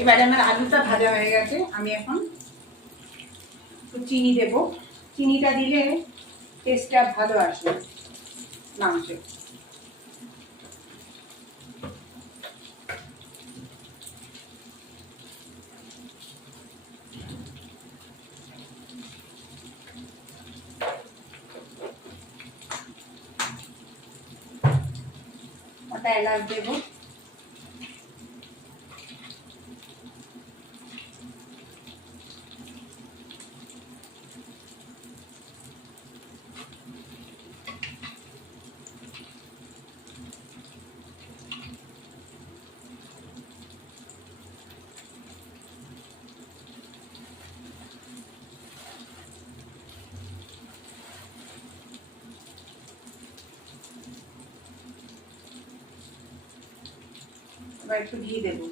এবারে আমার আলুটা ভাজা হয়ে গেছে, আমি এখন একটু চিনি দেব। চিনিটা দিলে টেস্টটা ভালো আসে মাংসে। ওটা এলাচ দেবো। এবার একটু ঘি দেবো।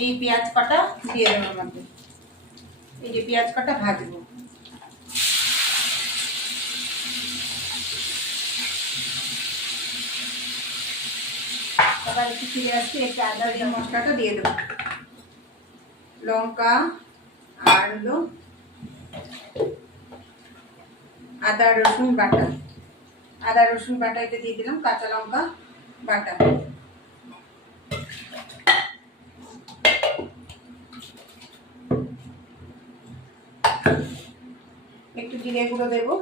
এই পেঁয়াজ কাটা দিয়ে দেবো মধ্যে। এই যে পেঁয়াজ কাটা ভাজবো। আবার একটু ফিরে আসছি, একটু আদা দিয়ে মশলাটা দিয়ে দেবো। লঙ্কা আর হলো আদা রসুন বাটা। আদা রসুন বাটা এটা দিয়ে দিলাম, কাঁচা লঙ্কা বাটা। একটু জিরে গুঁড়ো দেবো।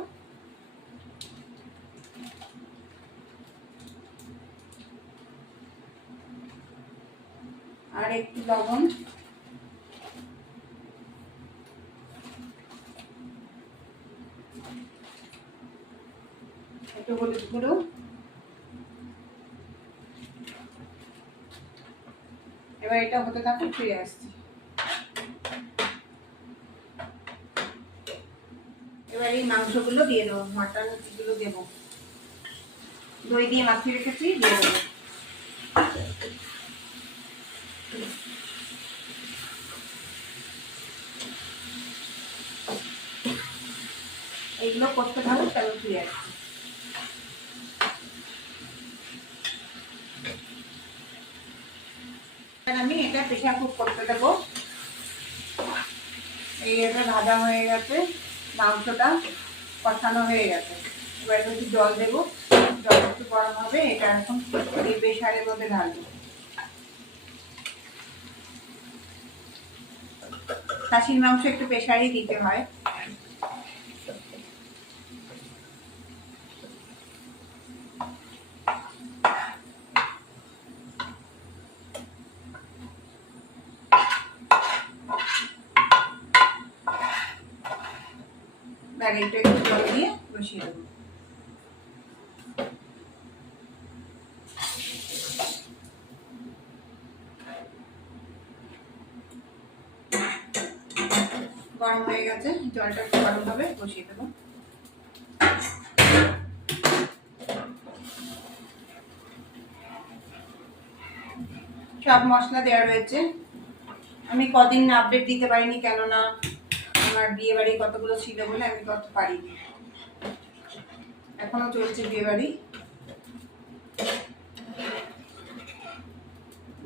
আর একটু লবণ। একটু হলুদ গুঁড়ো। এবার এটা হতে থাকুক, ফিরে আসছি। এবার এই মাংসগুলো দিয়ে দেবো, মাটন গুলো দেবো। দই দিয়ে মাখিয়ে রেখেছি, দিয়ে দেবো। এইগুলো করতে থাকুক, তারপর ফিরে আসছি। আমি এটা প্রেসার কুক করতে দেবো। এই এটা ভাজা হয়ে গেছে, মাংসটা কষানো হয়ে গেছে। এবার একটু জল দেবো, জল একটু গরম হবে, এটা এখন এই প্রেসারের মধ্যে ঢালবো। খাসির মাংস একটু প্রেসারই দিতে হয়। এটা একটু জল দিয়ে বসিয়ে দেবো। গরম হয়ে গেছে, জলটা একটু গরম হবে, বসিয়ে দেবো। সব মশলা দেওয়া রয়েছে। আমি কদিন আপডেট দিতে পারিনি, কেননা আমার বিয়ে বাড়ি কতগুলো ছিল বলে আমি কত পারিনি। এখনো চলছে বিয়ে বাড়ি,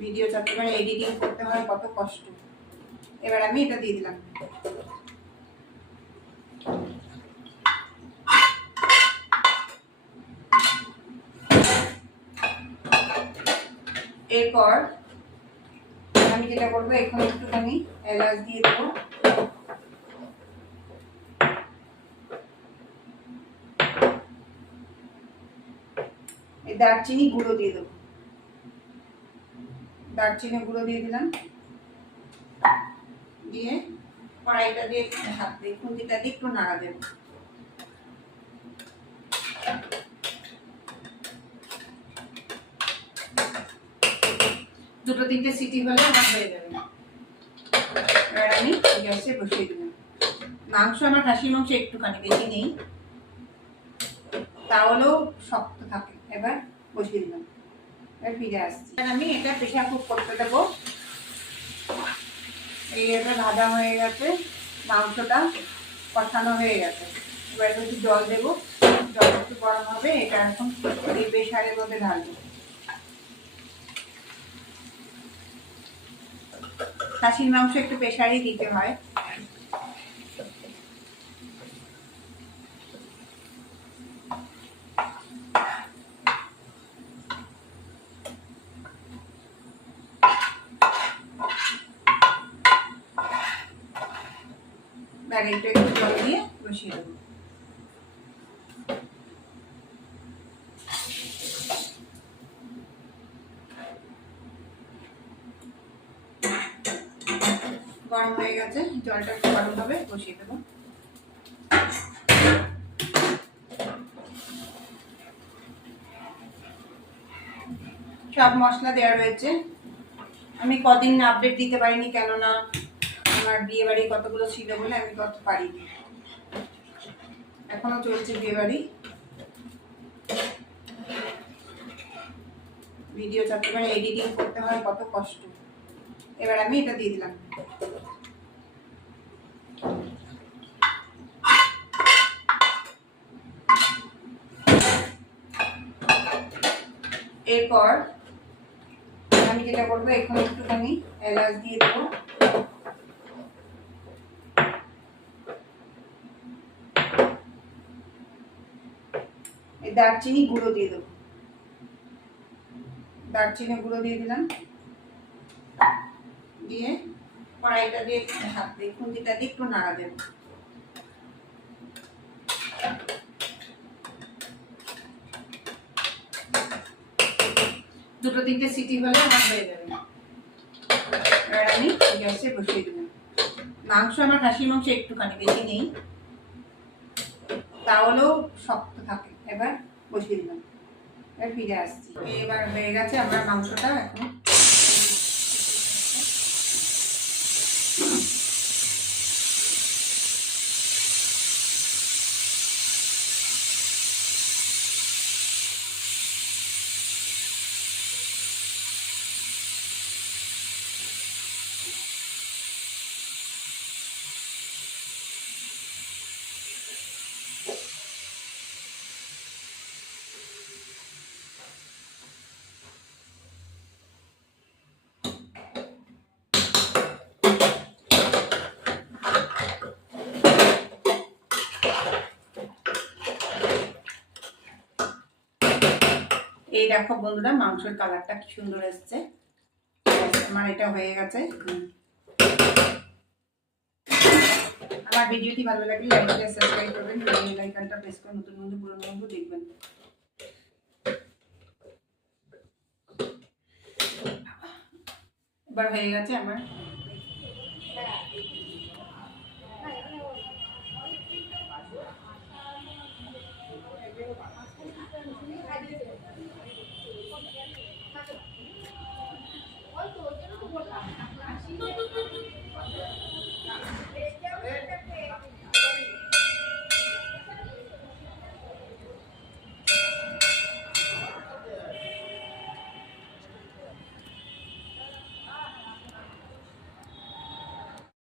ভিডিও চাপতে পারে, এডিটিং করতে হয়, কত কষ্ট। এবার আমি এটা দিয়ে দিলাম। এরপর আমি যেটা করবো, এখন একটুখানি এলাচ দিয়ে দেবো। দারচিনি গুঁড়ো দিয়ে দেবো। দারচিনি গুঁড়ো দিয়ে দিলাম। দিয়ে কড়াইটা দিয়ে হাত দিয়ে খুন্তিটা দিয়ে একটু নাড়া দেবো। দুটো তিনটে সিটি হলে আমার হয়ে যাবে। এবার আমি গ্যাসে বসিয়ে দিলাম। মাংস আমার খাসির মাংস একটুখানি, বেশি নেই, তাহলেও শক্ত থাকে। এবার বসিয়ে দিলাম, এবার ফিরে আসছি। আমি এটা প্রেসার কুক করতে দেবো। এই এটা ভাজা হয়ে গেছে, মাংসটা কষানো হয়ে গেছে। এবার একটু জল দেবো, জল একটু গরম হবে, এটা এখন এই প্রেসারের মধ্যে ঢালবো। খাসির মাংস একটু প্রেসারেই দিতে হয়। একটু জল দিয়ে বসিয়ে দেবো। গরম হয়ে গেছে, জলটা একটু গরম হবে, বসিয়ে দেবো। সব মশলা দেওয়া রয়েছে। আমি কদিন আপডেট দিতে পারিনি, কেননা আমার বিয়ে বাড়ি কতগুলো ছিল বলে আমি তত পারিনি। এখনো চলছে বিয়ে বাড়ি, ভিডিও চাপতে পারে, এডিটিং করতে হয়, কত কষ্ট। এবার আমি এটা দিয়ে দিলাম। এরপর আমি যেটা করবো, এখানে একটুখানি এলাচ দিয়ে দেবো, দারচিনি গুঁড়ো দিয়ে দেবো, দারচিনি গুঁড়ো দিয়ে দিলাম। দিয়ে কড়াইটা দিয়ে হাত দিয়ে খুন্তিটা দিয়ে একটু নাড়া দেবো। দুটো তিনটে সিটি হলে আমার হয়ে যাবে। এবার আমি গ্যাসে বসিয়ে দেবো। মাংস আমার খাসির মাংস একটুখানি, বেশি নেই, তাহলেও শক্ত থাকে। এবার বসিয়ে দিলাম, এবার ফিরে আসছি। এবার হয়ে গেছে আমার মাংসটা। এখন এই দেখো বন্ধুরা, মাংসের কালারটা কি সুন্দর এসছে। আমার এটা হয়ে গেছে। আমার ভিডিওটি ভালো লাগলে লাইক শেয়ার সাবস্ক্রাইব করবেন, বেল আইকনটা প্রেস করে নতুন বন্ধু পুরনো বন্ধু দেখবেন। এবার হয়ে গেছে আমার